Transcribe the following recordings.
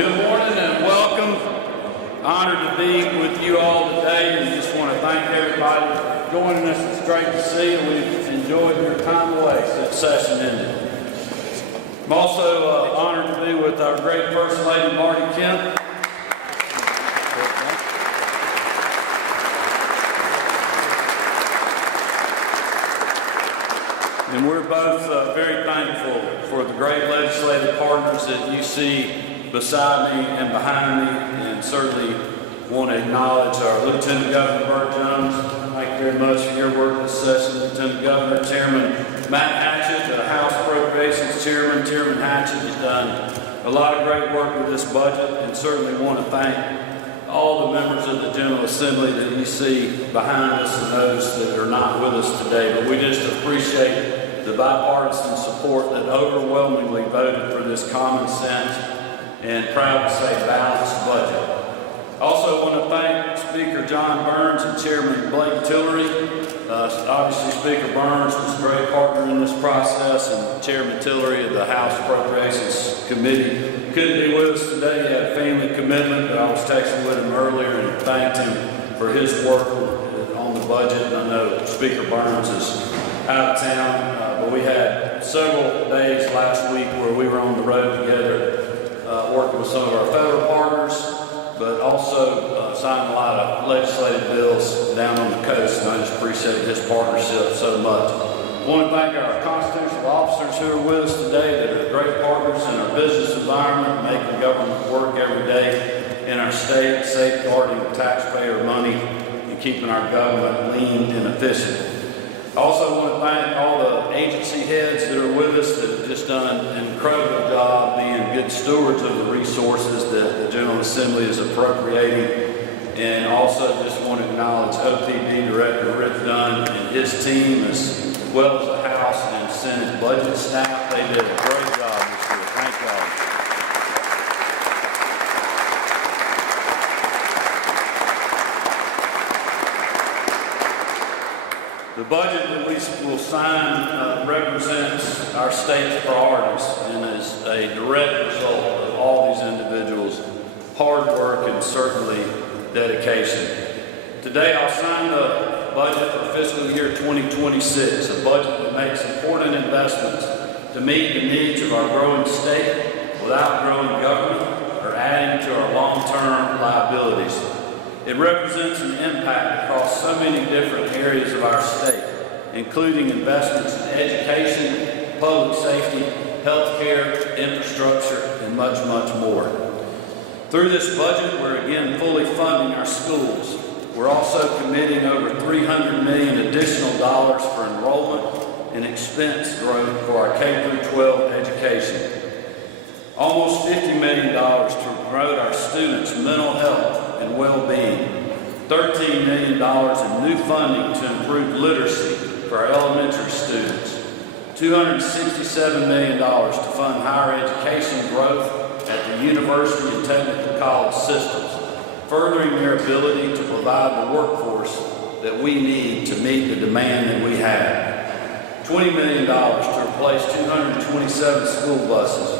Good morning and welcome. Honored to be with you all today, and just want to thank everybody for joining us. It's great to see you. We've enjoyed your time away since session ended. I'm also honored to be with our great First Lady Marty Kemp. And we're both very thankful for the great legislative partners that you see beside me and behind me, and certainly want to acknowledge our Lieutenant Governor Burt Jones. Thank you very much for your work this session, Lieutenant Governor. Chairman Matt Hatchett, the House Appropriations Chairman. Chairman Hatchett has done a lot of great work with this budget, and certainly want to thank all the members of the General Assembly that you see behind us and those that are not with us today. But we just appreciate the bipartisan support that overwhelmingly voted for this common sense and proud to say balanced budget. Also want to thank Speaker John Burns and Chairman Blake Tillery. Obviously Speaker Burns was a great partner in this process, and Chairman Tillery of the House Appropriations Committee couldn't be with us today. He had a family commitment, but I was texting with him earlier and thanked him for his work on the budget. And I know Speaker Burns is out of town, but we had several days last week where we were on the road together, working with some of our federal partners, but also signed a lot of legislative bills down on the coast, and I just appreciate his partnership so much. I want to thank our constitutional officers who are with us today that are great partners in our business environment, making government work every day in our state, safeguarding taxpayer money and keeping our government lean and efficient. I also want to thank all the agency heads that are with us that have just done an incredible job being good stewards of the resources that the General Assembly is appropriating. And also just want to acknowledge OPD Director Rick Dunn and his team, as well as the House and Senate budget staff. They did a great job this year. Thank y'all. The budget that we will sign represents our state's priorities and is a direct result of all these individuals' hard work and certainly dedication. Today I'll sign the budget for fiscal year 2026, a budget that makes important investments to meet the needs of our growing state without growing government or adding to our long-term liabilities. It represents an impact across so many different areas of our state, including investments in education, public safety, healthcare, infrastructure, and much, much more. Through this budget, we're again fully funding our schools. We're also committing over $300 million additional dollars for enrollment and expense growth for our K-12 education. Almost $50 million to promote our students' mental health and well-being. $13 million in new funding to improve literacy for our elementary students. $267 million to fund higher education growth at the university and technical college systems, furthering their ability to provide the workforce that we need to meet the demand that we have. $20 million to replace 227 school buses.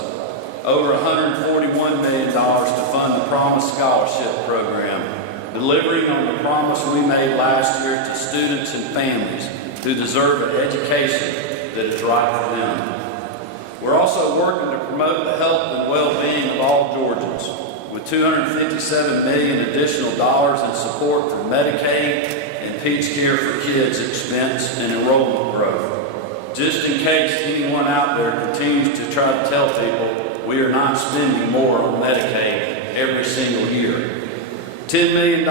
Over $141 million to fund the Promise Scholarship Program, delivering on the promise we made last year to students and families who deserve an education that is right for them. We're also working to promote the health and well-being of all Georgians, with $257 million additional dollars in support for Medicaid and Peach Care for Kids expense and enrollment growth. Just in case anyone out there continues to try to tell people we are not spending more on Medicaid every single year. $10 million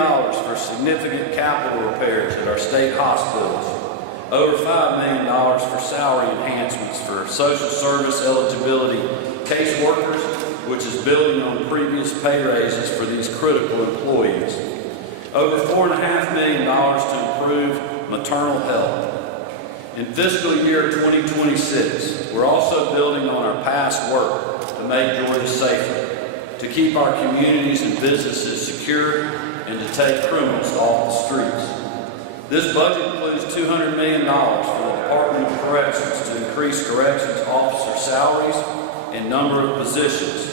for significant capital repairs at our state hospitals. Over $5 million for salary enhancements for social service eligibility caseworkers, which is building on previous pay raises for these critical employees. Over $4.5 million to improve maternal health. In fiscal year 2026, we're also building on our past work to make Georgia safer, to keep our communities and businesses secure, and to take criminals off the streets. This budget includes $200 million for the Department of Corrections to increase corrections officer salaries and number of positions,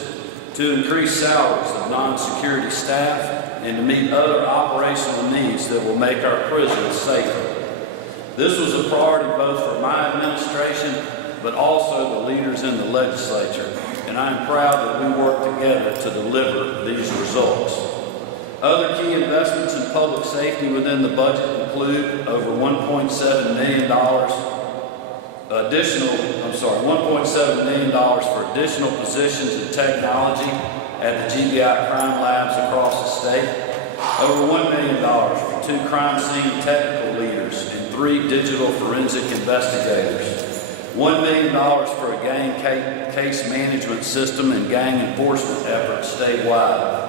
to increase salaries of non-security staff, and to meet other operational needs that will make our prisons safer. This was a priority both for my administration, but also the leaders in the legislature, and I am proud that we work together to deliver these results. Other key investments in public safety within the budget include over $1.7 million $1.7 million for additional positions in technology at the GBI crime labs across the state, over $1 million for 2 crime scene technical leaders and 3 digital forensic investigators, $1 million for a gang case management system and gang enforcement efforts statewide,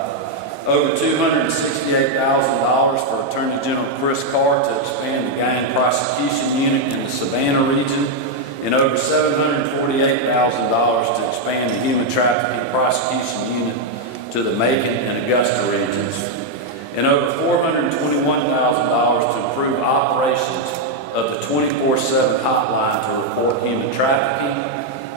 over $268,000 for Attorney General Chris Carr to expand the gang prosecution unit in the Savannah region, and over $748,000 to expand the human trafficking prosecution unit to the Macon and Augusta regions, and over $421,000 to improve operations of the 24/7 hotline to report human trafficking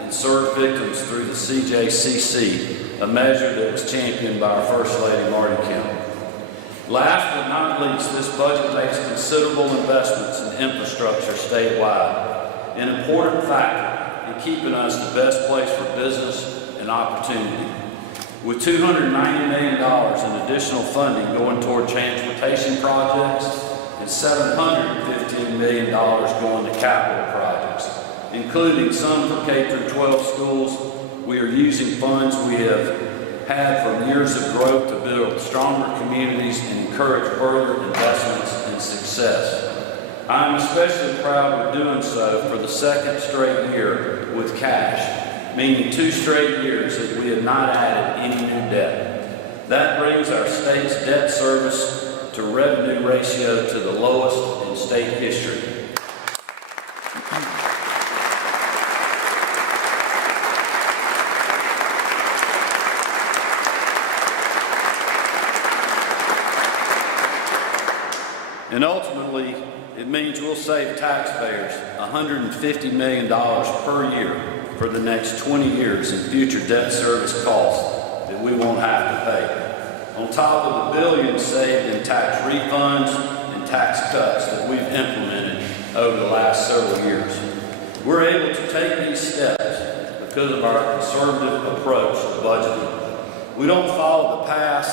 and serve victims through the CJCC, a measure that was championed by our First Lady Marty Kemp. Last but not least, this budget makes considerable investments in infrastructure statewide, an important factor in keeping us the best place for business and opportunity. With $290 million in additional funding going toward transportation projects and $715 million going to capital projects, including some for K-12 schools, we are using funds we have had from years of growth to build stronger communities and encourage further investments and success. I am especially proud we're doing so for the 2nd straight year with cash, meaning 2 straight years that we have not added any new debt. That brings our state's debt service to revenue ratio to the lowest in state history. And ultimately, it means we'll save taxpayers $150 million per year for the next 20 years in future debt service costs that we won't have to pay, on top of the billions saved in tax refunds and tax cuts that we've implemented over the last several years. We're able to take these steps because of our conservative approach to budgeting. We don't follow the path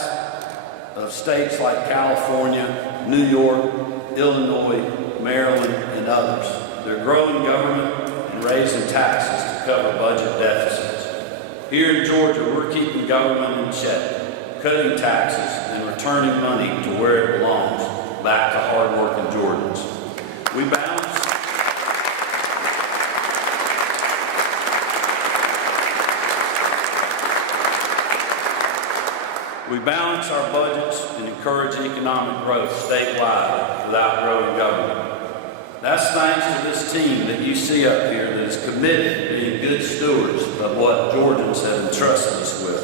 of states like California, New York, Illinois, Maryland, and others. They're growing government and raising taxes to cover budget deficits. Here in Georgia, we're keeping government in check, cutting taxes, and returning money to where it belongs, back to hard-working Georgians. We balance our budgets and encourage economic growth statewide without growing government. That's thanks to this team that you see up here that is committed to being good stewards of what Georgians have entrusted us with.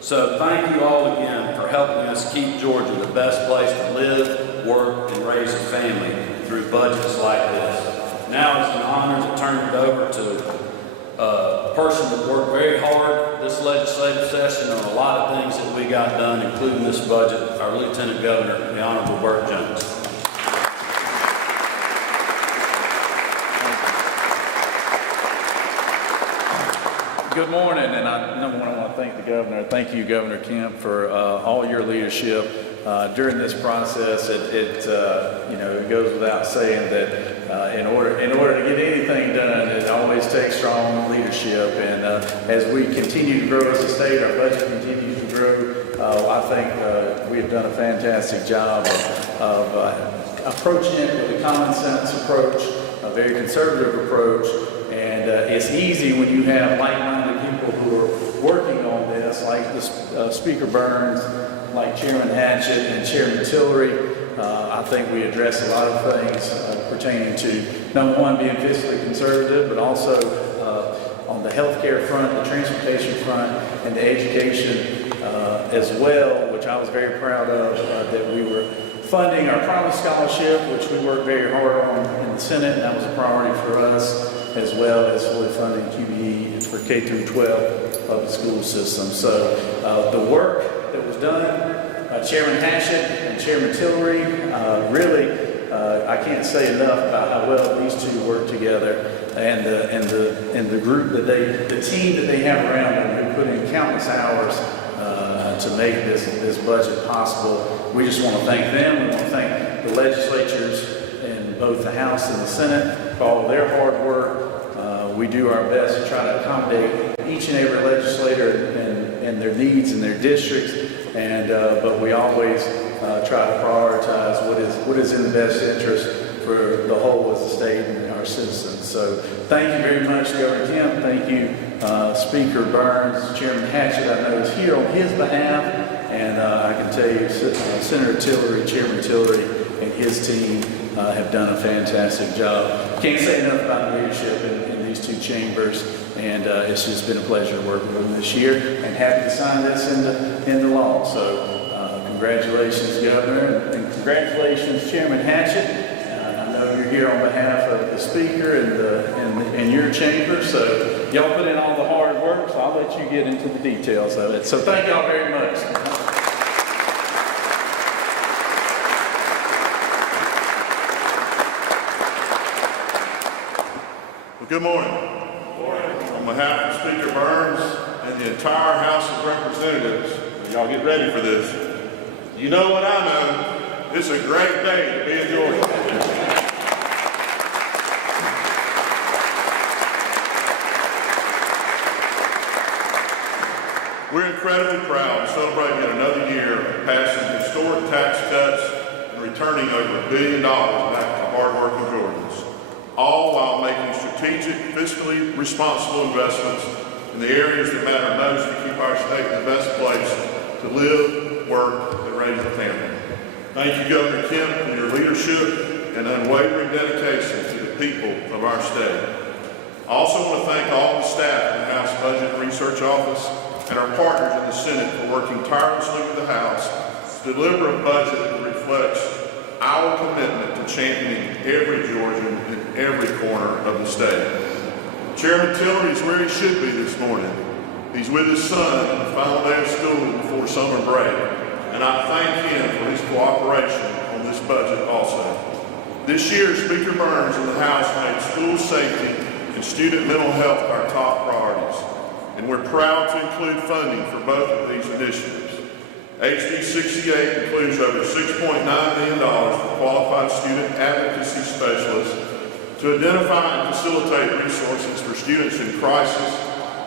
So thank you all again for helping us keep Georgia the best place to live, work, and raise a family through budgets like this. Now it's an honor to turn it over to a person that worked very hard this legislative session on a lot of things that we got done, including this budget, our Lieutenant Governor, the Honorable Burt Jones. Good morning, and number one, I want to thank the governor. Thank you, Governor Kemp, for all your leadership during this process. It goes without saying that in order to get anything done, it always takes strong leadership. And as we continue to grow as a state, our budget continues to grow. I think we have done a fantastic job of approaching it with a common sense approach, a very conservative approach. And it's easy when you have like-minded people who are working on this, like the Speaker Burns, like Chairman Hatchett and Chairman Tillery. I think we address a lot of things pertaining to, number one, being fiscally conservative, but also on the healthcare front, the transportation front, and the education as well, which I was very proud of, that we were funding our Promise Scholarship, which we worked very hard on in the Senate, and that was a priority for us. as well as fully funding QBE for K through 12 of the school system. So the work that was done by Chairman Hatchett and Chairman Tillery, really, I can't say enough about how well these two work together, and the group that the team that they have around them, who put in countless hours to make this budget possible. We just want to thank them. We want to thank the legislatures in both the House and the Senate for all of their hard work. We do our best to try to accommodate each and every legislator and their needs in their districts, but we always try to prioritize what is in the best interest for the whole of the state and our citizens. So thank you very much, Governor Kemp. Thank you, Speaker Burns. Chairman Hatchett, I know, is here on his behalf, and I can tell you Senator Tillery, Chairman Tillery, and his team have done a fantastic job. Can't say enough about the leadership in these two chambers, and it's just been a pleasure to work with them this year, and happy to sign this into law. So congratulations, Governor, and congratulations, Chairman Hatchett. I know you're here on behalf of the Speaker and your chamber, so y'all put in all the hard work, so I'll let you get into the details of it. So thank y'all very much. Well, good morning. On behalf of Speaker Burns and the entire House of Representatives, y'all get ready for this. You know what I know, it's a great day to be in Georgia. We're incredibly proud to celebrate yet another year of passing historic tax cuts and returning over $1 billion back to hardworking Georgians, all while making strategic, fiscally responsible investments in the areas that matter most to keep our state in the best place to live, work, and raise a family. Thank you, Governor Kemp, for your leadership and unwavering dedication to the people of our state. I also want to thank all the staff in the House Budget and Research Office and our partners in the Senate for working tirelessly with the House to deliver a budget that reflects our commitment to championing every Georgian in every corner of the state. Chairman Tillery is where he should be this morning. He's with his son on the final day of school before summer break, and I thank him for his cooperation on this budget also. This year, Speaker Burns and the House made school safety and student mental health our top priorities, and we're proud to include funding for both of these initiatives. HB 68 includes over $6.9 million for qualified student advocacy specialists to identify and facilitate resources for students in crisis,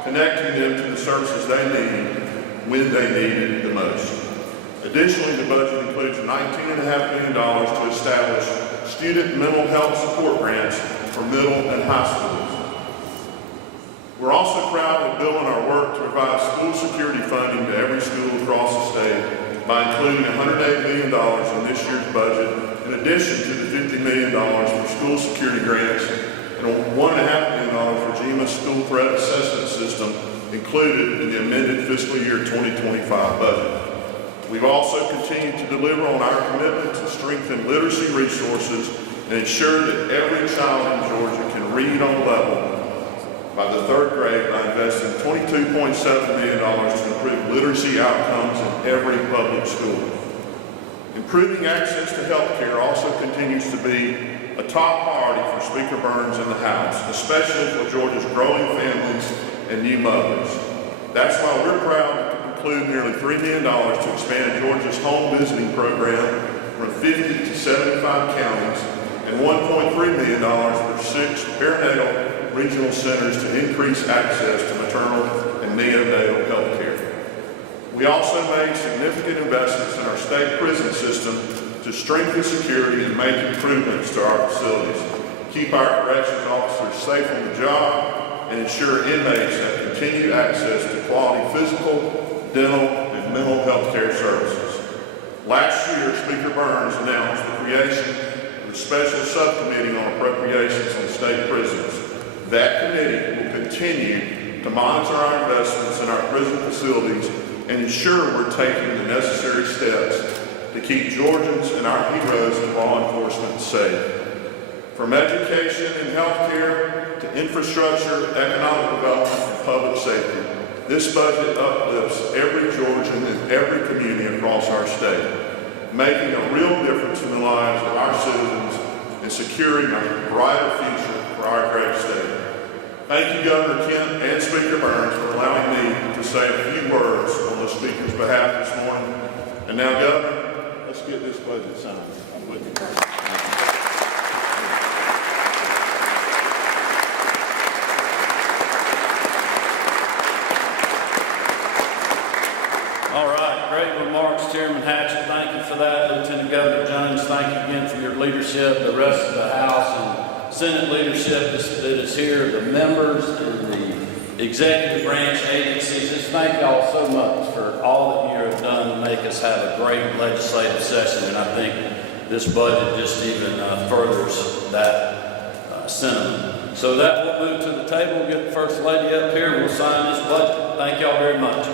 connecting them to the services they need when they need it the most. Additionally, the budget includes $19.5 million to establish student mental health support grants for middle and high schools. We're also proud of building our work to provide school security funding to every school across the state by including $108 million in this year's budget, in addition to the $50 million for school security grants and $1.5 million for GEMA's school threat assessment system included in the amended fiscal year 2025 budget. We've also continued to deliver on our commitment to strengthen literacy resources and ensure that every child in Georgia can read on level by the third grade by investing $22.7 million to improve literacy outcomes in every public school. Improving access to health care also continues to be a top priority for Speaker Burns and the House, especially for Georgia's growing families and new mothers. That's why we're proud to include nearly $3 million to expand Georgia's home visiting program from 50 to 75 counties and $1.3 million for 6 perinatal regional centers to increase access to maternal and neonatal health care. We also made significant investments in our state prison system to strengthen security and make improvements to our facilities, keep our corrections officers safe on the job, and ensure inmates have continued access to quality physical, dental, and mental health care services. Last year, Speaker Burns announced the creation of a special subcommittee on appropriations on state prisons. That committee will continue to monitor our investments in our prison facilities and ensure we're taking the necessary steps to keep Georgians and our heroes in law enforcement safe. From education and health care to infrastructure, economic development, and public safety, this budget uplifts every Georgian and every community across our state, making a real difference in the lives of our citizens and securing a brighter future for our great state. Thank you, Governor Kemp and Speaker Burns, for allowing me to say a few words on the Speaker's behalf this morning. And now, Governor, let's get this budget signed. I'm with you. All right, great remarks, Chairman Hatchett. Thank you for that. Lieutenant Governor Jones, thank you again for your leadership. The rest of the House and Senate leadership that is here, the members and the executive branch agencies, just thank y'all so much for all that you have done to make us have a great legislative session. And I think this budget just even furthers that sentiment. So that will move to the table. We'll get the First Lady up here and we'll sign this budget. Thank y'all very much.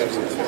Excellent.